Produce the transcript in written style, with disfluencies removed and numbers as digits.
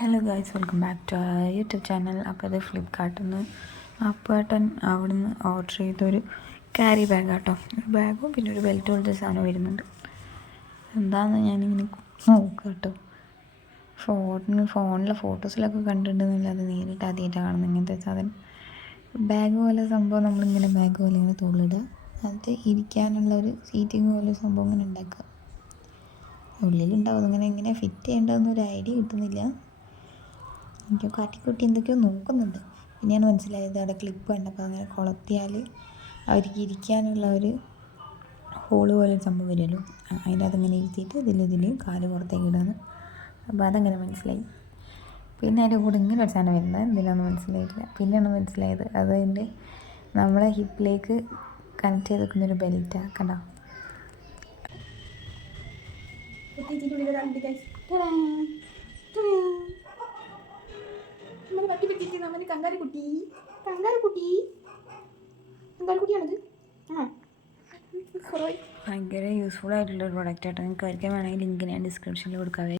Hello guys, welcome back to YouTube channel. അപ്പോൾ ഇത് ഫ്ലിപ്കാർട്ടിൽ നിന്ന് അപ്പേട്ടൻ അവിടുന്ന് ഓർഡർ ചെയ്തൊരു ക്യാരി ബാഗ് കേട്ടോ. ഒരു ബാഗും പിന്നെ ഒരു ബെൽറ്റ് പോലത്തെ സാധനം വരുന്നുണ്ട്. എന്താണെന്ന് ഞാനിങ്ങനെ നോക്കുക കേട്ടോ. ഫോണിലെ ഫോട്ടോസിലൊക്കെ കണ്ടിട്ടുണ്ടെന്നില്ല, അത് നേരിട്ട് ആദ്യമായിട്ടാണ് കാണുന്നത് ഇങ്ങനത്തെ സാധനം. ബാഗ് പോലെ സംഭവം നമ്മളിങ്ങനെ ബാഗ് പോലെ ഇങ്ങനെ തോളിടുക, അത് ഇരിക്കാനുള്ള ഒരു സീറ്റിംഗ് പോലെ സംഭവം ഇങ്ങനെ ഉണ്ടാക്കുക. ഉള്ളിലുണ്ടാവും. അതിങ്ങനെ എങ്ങനെ ഫിറ്റ് ചെയ്യേണ്ടതെന്നൊരു ഐഡിയ കിട്ടുന്നില്ല. എനിക്ക് കാട്ടിക്കുട്ടി എന്തൊക്കെയോ നോക്കുന്നുണ്ട്. പിന്നെയാണ് മനസ്സിലായത് അവിടെ ക്ലിപ്പ് കണ്ടപ്പോൾ അങ്ങനെ കൊളത്തിയാൽ അവർക്ക് ഇരിക്കാനുള്ള ഒരു ഹോള് പോലെ സംഭവം വരുമല്ലോ, അതിൻ്റെ അതിങ്ങനെ ഇരുത്തിയിട്ട് ഇതിൽ കാല് പുറത്തേക്ക് ഇടാന്ന്. അപ്പോൾ അതങ്ങനെ മനസ്സിലായി. പിന്നെ അതിൻ്റെ കൂടെ ഇങ്ങനെ ഒരു സാധനം വരുന്നത് എന്തിനാണെന്ന് മനസ്സിലായിട്ടില്ല. പിന്നെയാണ് മനസ്സിലായത് അതിൻ്റെ നമ്മളെ ഹിപ്പിലേക്ക് കണക്ട് ചെയ്ത് വെക്കുന്നൊരു ബെൽറ്റാണ്. കണ്ടോ? ഭയങ്കര യൂസ്ഫുൾ ആയിട്ടുള്ളൊരു പ്രൊഡക്റ്റ് ആയിട്ട് നിങ്ങൾക്ക് ആയിരിക്കും വേണമെങ്കിൽ ലിങ്ക് ഞാൻ ഡിസ്ക്രിപ്ഷനിൽ കൊടുക്കാവേ.